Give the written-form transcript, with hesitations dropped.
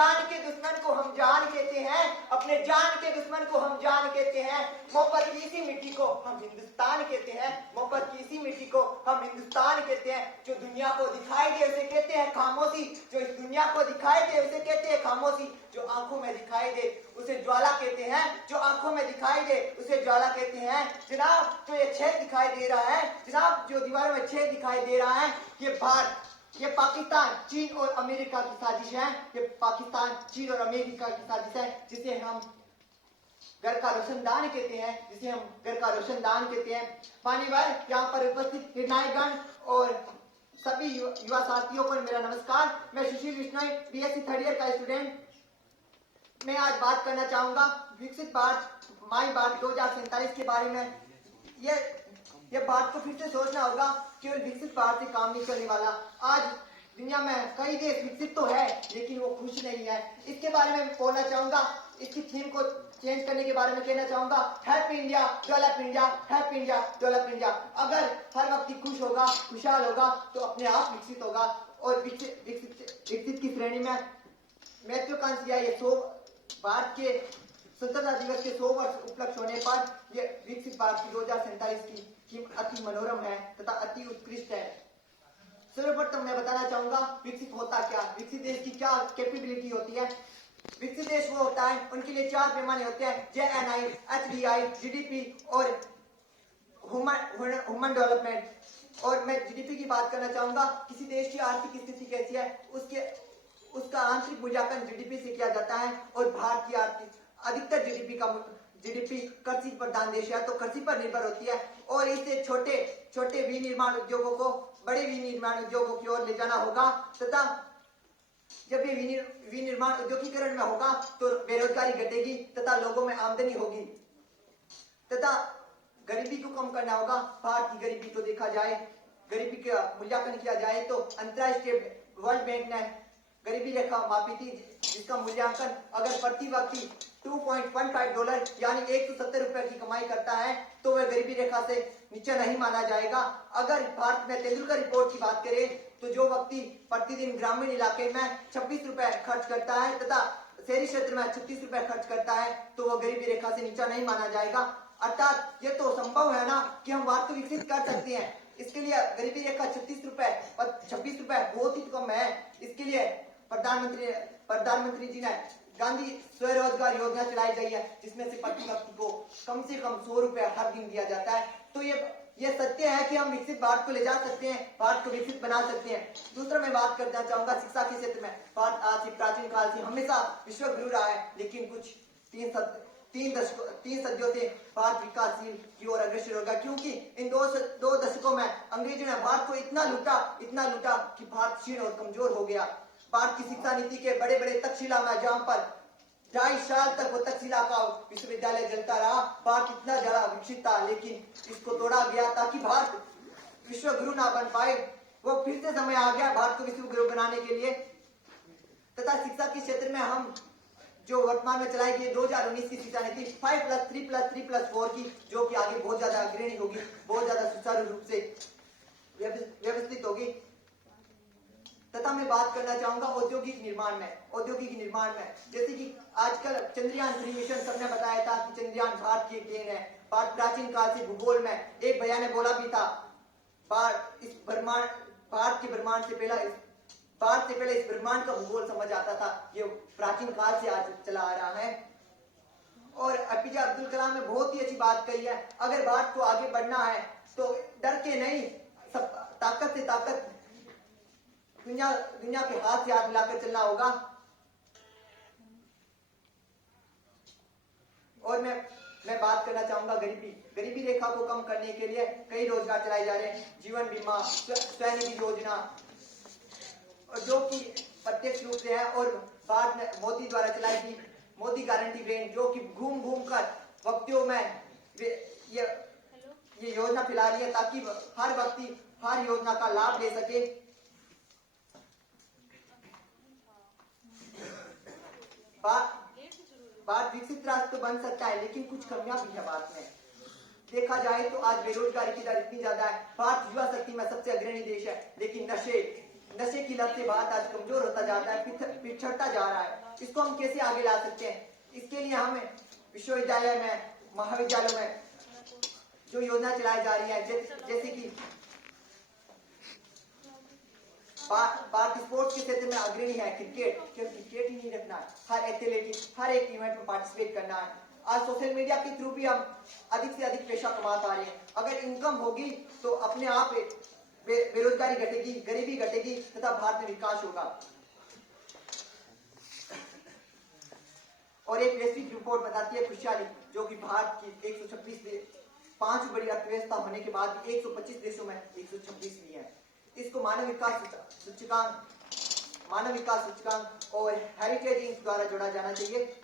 जान के दुश्मन को हम जान कहते हैं, अपने जान के दुश्मन को हम जान कहते हैं। मोहब्बत की इसी मिट्टी को हम हिंदुस्तान कहते हैं, मोहब्बत की इसी मिट्टी को हम हिंदुस्तान कहते हैं। जो दुनिया को दिखाई दे उसे कहते हैं खामोशी, जो इस दुनिया को दिखाई दे उसे कहते हैं खामोशी। जो आंखों में दिखाई दे उसे ज्वाला कहते हैं, जो आंखों में दिखाई दे उसे ज्वाला कहते हैं। जनाब, जो ये छेद दिखाई दे रहा है, जनाब जो दीवारों में छेद दिखाई दे रहा है, ये भारत, ये पाकिस्तान, चीन और अमेरिका की साजिश है। ये पाकिस्तान, चीन और अमेरिका की साजिश है, जिसे हम घर का रोशनदान कहते हैं, जिसे हम घर का रोशनदान कहते हैं। मान्यवर यहाँ पर उपस्थित निर्णायकगण और सभी युवा साथियों को मेरा नमस्कार। मैं सुशील विश्नोई, बीएससी थर्ड ईयर का स्टूडेंट। मैं आज बात करना चाहूंगा विकसित भारत, माई भारत 2047 के बारे में। ये बात को फिर से सोचना होगा, केवल विकसित भारत से काम नहीं करने वाला। आज दुनिया में कई देश विकसित तो है लेकिन वो खुश नहीं है। इसके बारे में बोलना चाहूंगा, इसकी थीम को चेंज करने के बारे में कहना चाहूंगा, happy India develop India, happy India develop India. अगर हर व्यक्ति खुश होगा, खुशहाल होगा तो अपने आप विकसित होगा। और विकसित की श्रेणी में महत्वाकांक्षी है ये 100 भारत के स्वतंत्रता दिवस के 100 वर्ष उपलक्ष्य होने पर ये विकसित भारत की 2047 की अति मनोरम है तथा अति उत्कृष्ट है। सर्वप्रथम मैं बताना चाहूंगा विकसित होता क्या, विकसित देश की क्या कैपेबिलिटी होती है। विकसित देश वो होता है, उनके लिए 4 पैमाने होते हैं, JNI, HDI, GDP और ह्यूमन डेवलपमेंट। और मैं GDP की बात करना चाहूंगा, किसी देश की आर्थिक स्थिति कैसी है उसका आंतरिक मूल्यांकन GDP से किया जाता है। और भारत की आर्थिक अधिकतर GDP कृषि प्रधान देश है तो कृषि पर निर्भर होती है। और इससे छोटे विनिर्माण उद्योगों को बड़े विनिर्माण उद्योगों की ओर ले जाना होगा तथा जब ये विनिर्माण औद्योगिकरण में होगा तो बेरोजगारी घटेगी तथा लोगों में आमदनी होगी तथा गरीबी को कम करना होगा। भारत की गरीबी को देखा जाए, गरीबी का मूल्यांकन किया जाए तो अंतर्राष्ट्रीय वर्ल्ड बैंक ने गरीबी रेखा मापी थी, जिसका मूल्यांकन अगर प्रति व्यक्ति $2.15 यानी 170 रुपए की कमाई करता है तो वह गरीबी रेखा से नीचे नहीं माना जाएगा। अगर भारत में तेंदुलकर रिपोर्ट की बात करें तो जो व्यक्ति प्रतिदिन ग्रामीण इलाके में 26 रुपए खर्च करता है तथा शहरी क्षेत्र में 36 रुपए खर्च करता है तो वह गरीबी रेखा से नीचा नहीं माना जाएगा। अर्थात ये तो संभव है ना कि हम भारत को विकसित कर सकते हैं। इसके लिए गरीबी रेखा 36 रुपए और 26 रुपए बहुत ही कम है। इसके लिए प्रधानमंत्री जी ने गांधी स्वरोजगार योजना चलाई गई है, जिसमें से प्रति व्यक्ति को कम से कम 100 रुपए हर दिन दिया जाता है। तो ये सत्य है कि हम विकसित भारत को ले जा सकते हैं, भारत को विकसित बना सकते हैं। दूसरा मैं बात करना चाहूंगा शिक्षा के क्षेत्र में। भारत आज से प्राचीन काल से हमेशा विश्व गुरु रहा है, लेकिन कुछ 3 सदियों से भारत विकासशील की ओर अग्रसर होगा, क्योंकि इन दो दशकों में अंग्रेजों ने भारत को इतना लूटा कि भारत क्षीण और कमजोर हो गया। भारत की शिक्षा नीति के बड़े तक्षशिला में, जहां पर 2.5 साल तक वो तक्षशिला का विश्वविद्यालय चलता रहा, भारत इतना ज्यादा विकसित था, लेकिन इसको तोड़ा गया ताकि भारत विश्व गुरु ना बन पाए। वो फिर से समय आ गया भारत को विश्व गुरु बनाने के लिए। तथा शिक्षा के क्षेत्र में हम जो वर्तमान में चलाई गई 2019 की शिक्षा नीति 5+3+3+4 की, जो कि आगे बहुत ज्यादा अग्रणी होगी, बहुत ज्यादा सुचारू रूप से व्यवस्थित होगी। तथा मैं बात करना चाहूंगा औद्योगिक निर्माण में, जैसे कि आजकल चंद्रयान 3 मिशन सबने बताया था कि चंद्रयान भारत की एक देन है। भारत प्राचीन काल से भूगोल में एक भैया ने बोला भी था, भारत से पहले इस ब्रह्मांड का भूगोल समझ आता था। ये प्राचीन काल से आज चला आ रहा है। और एपीजे अब्दुल कलाम ने बहुत ही अच्छी बात कही है, अगर भारत को आगे बढ़ना है तो डर के नहीं, सब ताकत से ताकत दुनिया के हाथ से हाथ मिलाकर चलना होगा। और मैं बात करना चाहूंगा गरीबी रेखा को कम करने के लिए कई रोजगार चलाए जा रहे हैं, जीवन बीमा, स्वनिधि योजना, जो कि प्रत्यक्ष रूप से है। और भारत में मोदी द्वारा चलाई गई मोदी गारंटी ट्रेन, जो कि घूम कर व्यक्तियों में ये योजना फैला रही है ताकि हर व्यक्ति हर योजना का लाभ ले सके। भारत विकसित राष्ट्र तो बन सकता है, लेकिन कुछ कमियां भी है भारत में। देखा जाए तो आज बेरोजगारी की दर इतनी ज्यादा है। भारत युवा शक्ति में सबसे अग्रणी देश है, लेकिन नशे की लत से भारत आज कमजोर होता जाता है, पिछड़ता जा रहा है। इसको हम कैसे आगे ला सकते हैं? इसके लिए हमें विश्वविद्यालय में, महाविद्यालयों में जो योजना चलाई जा रही है, जैसे कि भारत स्पोर्ट्स के क्षेत्र में अग्रणी है क्रिकेट, केवल क्रिकेट ही नहीं रखना है, हर एथलेटिक्स, हर एक इवेंट में पार्टिसिपेट करना है। आज सोशल मीडिया के थ्रू भी हम अधिक से अधिक पैसा कमा पा रहे हैं। अगर इनकम होगी तो अपने आप बेरोजगारी घटेगी, गरीबी घटेगी तथा भारत में विकास होगा। और एक वैश्विक रिपोर्ट बताती है खुशहाली, जो कि भारत की 126 5 बड़ी अर्थव्यवस्था होने के बाद 125 देशों में 126वीं है। इसको मानव विकास सूचकांक और हेरिटेज इंक द्वारा जोड़ा जाना चाहिए।